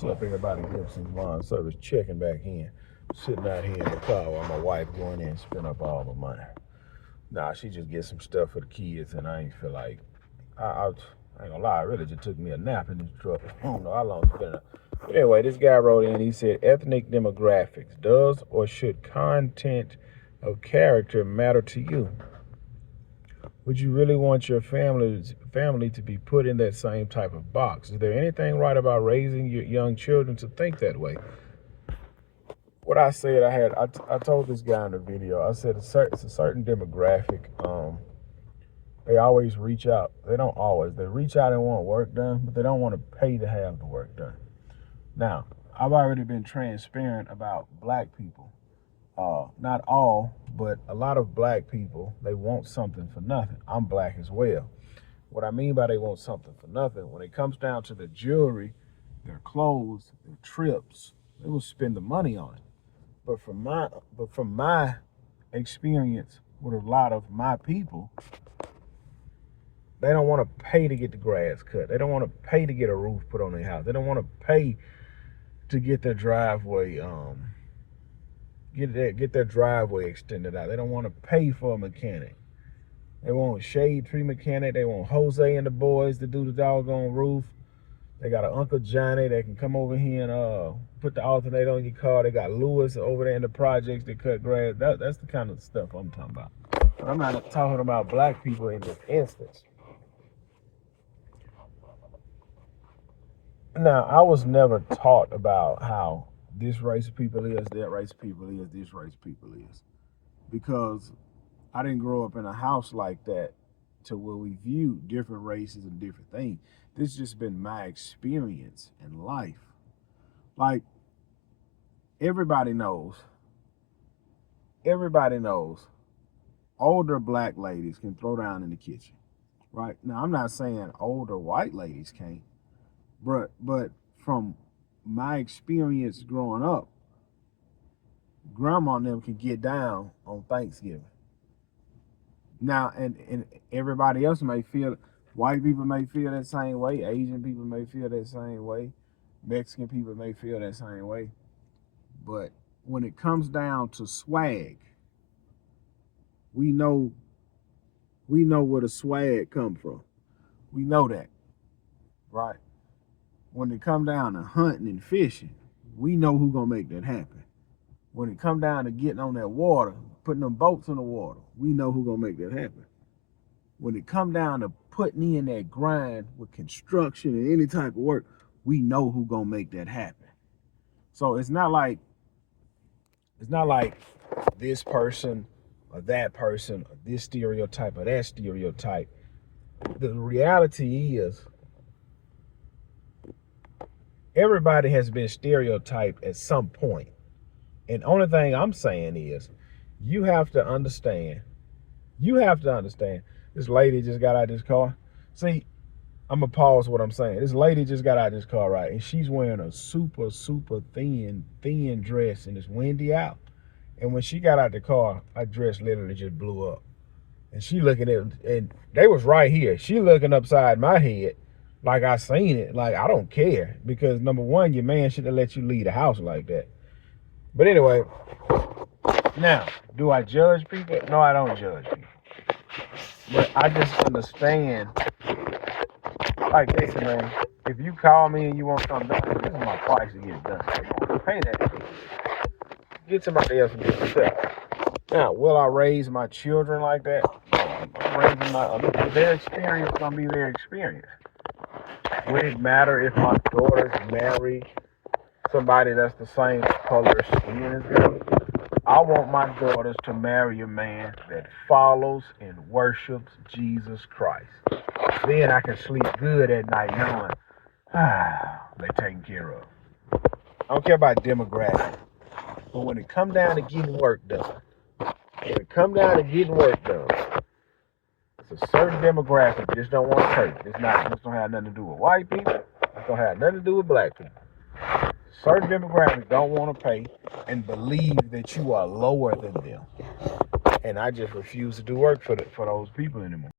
What's up, everybody? Gibson's Lawn Service checking back in. Sitting out here in the car while my wife going in and spend up all my money. Nah, she just get some stuff for the kids, and I ain't feel like I ain't gonna lie. I really just took me a nap in this truck. I don't know how long it's been. But anyway, this guy wrote in. He said, "Ethnic demographics. Does or should content of character matter to you? Would you really want your family to be put in that same type of box? Is there anything right about raising your young children to think that way?" What I said, I told this guy in the video. I said it's a certain demographic. They always reach out. They don't always. They reach out and want work done, but they don't want to pay to have the work done. Now, I've already been transparent about black people. Not all, but a lot of black people, they want something for nothing. I'm black as well. What I mean by they want something for nothing, when it comes down to their jewelry, their clothes, their trips, they will spend the money on it. But from my experience with a lot of my people, they don't want to pay to get the grass cut. They don't want to pay to get a roof put on their house. They don't want to pay to get their driveway get their driveway extended out. They don't want to pay for a mechanic. They want a shade tree mechanic. They want Jose and the boys to do the doggone roof. They got an Uncle Johnny that can come over here and put the alternator on your car. They got Lewis over there in the projects that cut grass. That's the kind of stuff I'm talking about. But I'm not talking about black people in this instance. Now, I was never taught about how this race of people is, that race of people is, this race of people is. Because I didn't grow up in a house like that to where we view different races and different things. This has just been my experience in life. Like, everybody knows older black ladies can throw down in the kitchen, right? Now, I'm not saying older white ladies can't, but from my experience growing up, grandma and them can get down on Thanksgiving. Now, and everybody else may feel, white people may feel that same way, Asian people may feel that same way, Mexican people may feel that same way. But when it comes down to swag, we know where the swag come from. We know that, right? When it come down to hunting and fishing, we know who gonna make that happen. When it come down to getting on that water, putting them boats in the water, we know who gonna make that happen. When it come down to putting in that grind with construction and any type of work, we know who gonna make that happen. So it's not like this person or that person or this stereotype or that stereotype. The reality is everybody has been stereotyped at some point. And the only thing I'm saying is you have to understand. This lady just got out of this car. See, I'm going to pause what I'm saying. This lady just got out of this car, right? And she's wearing a super, super thin dress, and it's windy out. And when she got out the car, her dress literally just blew up. And she looking at, and they was right here. She looking upside my head like I seen it. Like, I don't care. Because number one, your man should have let you leave the house like that. But anyway, now, do I judge people? No, I don't judge people. But I just understand, like, listen, man, if you call me and you want something done, this is my price to get it done. You don't have to pay that. Get somebody else to do it yourself. Now, will I raise my children like that? I'm raising their experience gonna be their experience. Would it matter if my daughters marry somebody that's the same color skin as them? I want my daughters to marry a man that follows and worships Jesus Christ. Then I can sleep good at night knowing, they're taken care of. I don't care about demographics. But when it come down to getting work done, it's a certain demographic just don't want to pay. This don't have nothing to do with white people. This don't have nothing to do with black people. Certain demographics don't want to pay and believe that you are lower than them. And I just refuse to do work for those people anymore.